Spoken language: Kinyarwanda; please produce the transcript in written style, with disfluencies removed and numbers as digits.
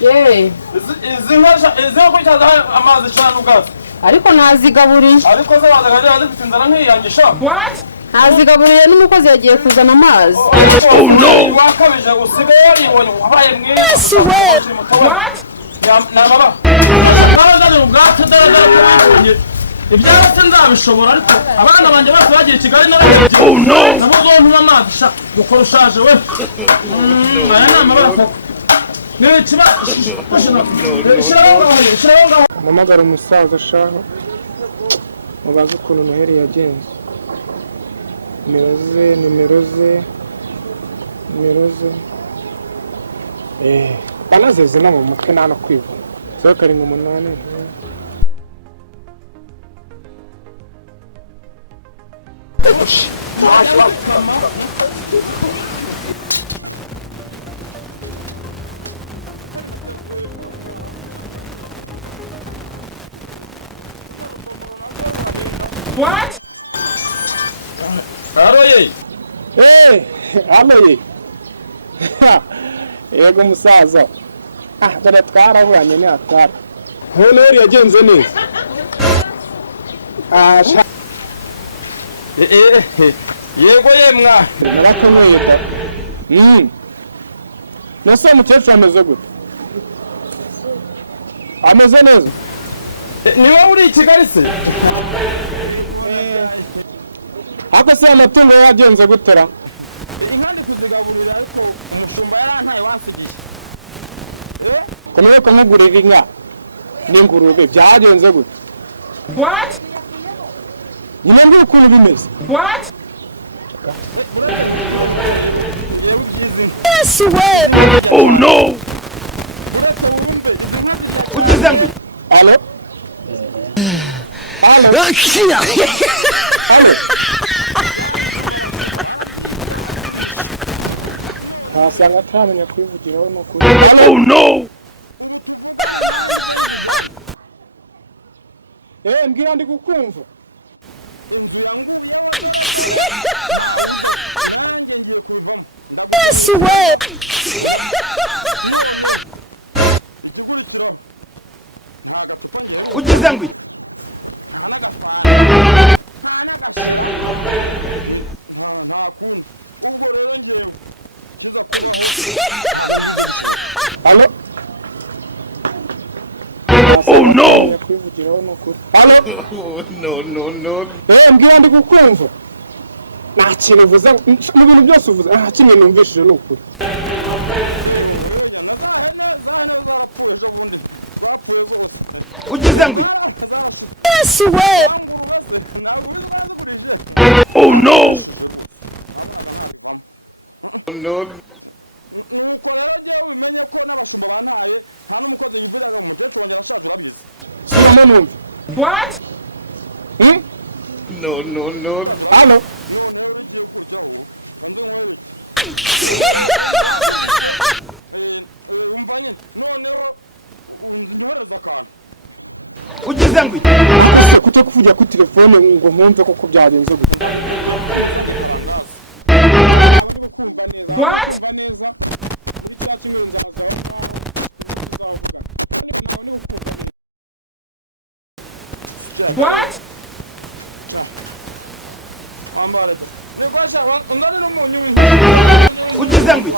Ye. izi nko kwitaza amazi cyane ubwazo. Ariko nazigaburiye. Ariko se bazagaje bazifite inzara nk'iyangisha. What? Nazigaburiye n'umukozi yagiye kuzana amazi. Oh no. Wakabije usigaye yaribonye wabaye mwiza. Yes we. What? Namaba. Nabazanye ubwato daragara kubonye. Ibyarase nzabishobora ariko abana banje bose bagiye Kigali n'abagiye. Oh no. Nabo ntuma amazi sha gukora ushaje we. Aya namabara koko. Ne kiba. Mamagara umusaza shaho. Mubaze ukuntu Noheli yagenze. Nimero ze. Banazeze no mu mutwe nta no kwivuna. 7 What? Aroye. Aloye. Yego musaza. Dore twarabanye ni atwara. Noheli yagenze neza. Yego yemwa. Narakomeye da. Nose mukecuru ameze gute? Ameze neza. Niwe uri Kigali se? Ako se amatungo yagenze gutera? Inkandi kuzigaburira ariko umushumba yarantaye wansigiye. Komeye kumugurira inka n'ingurube byagenze gute? What? Nyine ndi ukuntu bimeze. What? Yes we. Oh no. Ugize ngwi. Allo? Allo? Allo? Asanga atamenya kwivugiraho n'ukuri. Oh no. Mbwira ndi kukumva. Yes we. Ugize ngwi. Allo? Oh no. Kwivugiraho n'ukuri. Allo? No. Mbwira ndi kukumva. Nta kintu uvuze mu bintu byose uvuze nta kintu numvishije n'ukuri. Ugize ngwi. Yes we. Oh no. No. What? No. Allo? Ugize ngwi. Kute kuvugira kuri telefone ngo nkumve koko byagenze gute. What? What? Ugize ngwi.